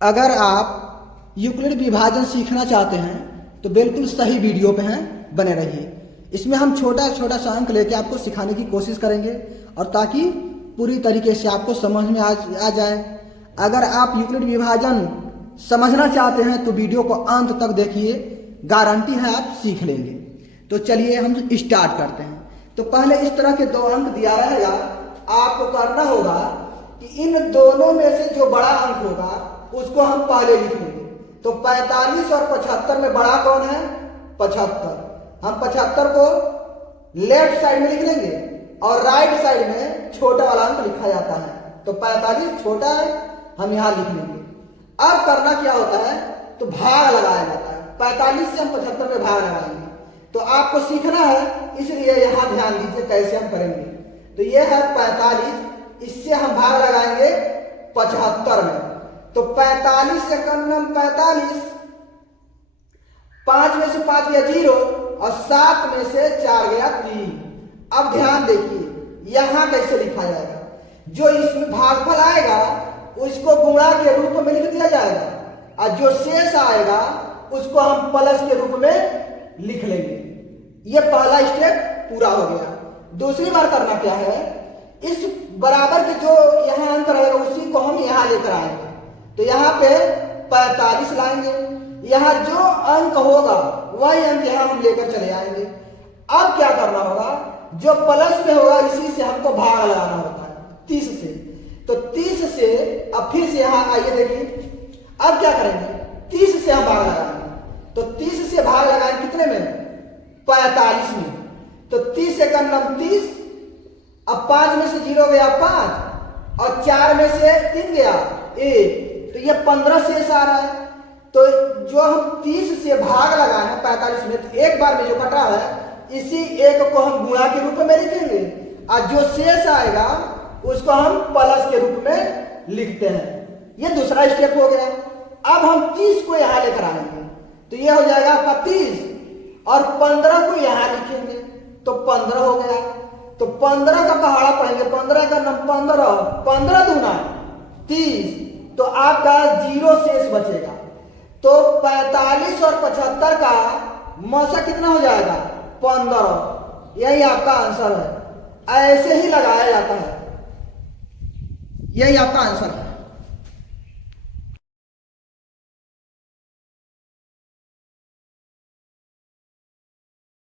अगर आप यूक्लिड विभाजन सीखना चाहते हैं तो बिल्कुल सही वीडियो पे हैं, बने रहिए। इसमें हम छोटा छोटा सा अंक लेके आपको सिखाने की कोशिश करेंगे और ताकि पूरी तरीके से आपको समझ में आ जाए। अगर आप यूक्लिड विभाजन समझना चाहते हैं तो वीडियो को अंत तक देखिए, गारंटी है आप सीख लेंगे। तो चलिए हम स्टार्ट करते हैं। तो पहले इस तरह के दो अंक दिया रहेगा, आपको करना होगा कि इन दोनों में से जो बड़ा अंक होगा उसको हम पहले लिख लेंगे। तो 45 और 75 में बड़ा कौन है? 75। हम 75 को लेफ्ट साइड में लिख लेंगे और राइट साइड में छोटा वाला अंक लिखा जाता है। तो 45 छोटा है, हम यहां लिख लेंगे। अब करना क्या होता है, तो भाग लगाया जाता है। 45 से हम 75 में भाग लगाएंगे। तो आपको सीखना है, इसलिए यहां ध्यान दीजिए कैसे हम करेंगे। तो यह है 45, इससे हम भाग लगाएंगे 75 में। तो 45 से कम में 45, 5 में से 5 गया 0 और 7 में से 4 गया 3। अब ध्यान देखिए यहां कैसे लिखा जाएगा। जो इसमें भागफल आएगा उसको गुणा के रूप में लिख दिया जाएगा और जो शेष आएगा उसको हम प्लस के रूप में लिख लेंगे। ये पहला स्टेप पूरा हो गया। दूसरी बार करना क्या है, इस बराबर के जो यहां अंक रहेगा उसी को हम यहां लेकर आएंगे। तो यहाँ पे 45 लाएंगे, यहाँ जो अंक होगा वही अंक यहाँ हम लेकर चले आएंगे। अब क्या करना होगा, जो प्लस में होगा इसी से हमको भाग लगाना होता है 30 से। तो 30 से अब फिर से यहाँ आइए देखिए, अब क्या करेंगे, 30 से हम भाग लगाएंगे। तो 30 से भाग लगाएंगे कितने में? 45 में। तो 30 से कम 30, अब 5 में से 0 गया 5 और 4 में से 3 गया 1, तो ये 15 शेष आ रहा है। तो जो हम 30 से भाग लगाए हैं 45 में, तो एक बार में जो कटा है इसी एक को हम गुणा के रूप में लिखेंगे और जो शेष आएगा उसको हम प्लस के रूप में लिखते हैं। ये दूसरा स्टेप हो गया। अब हम 30 को यहां लेकर आएंगे तो ये हो जाएगा आपका 30 और 15 को यहां लिखेंगे तो 15 हो गया। तो 15 का पहाड़ा पढ़ेंगे, 15 का नंबर 15, 15 दूना 30, तो आपका 0 शेष बचेगा। तो 45 और 75 का मौसा कितना हो जाएगा? 15। यही आपका आंसर है। ऐसे ही लगाया जाता है, यही आपका आंसर है।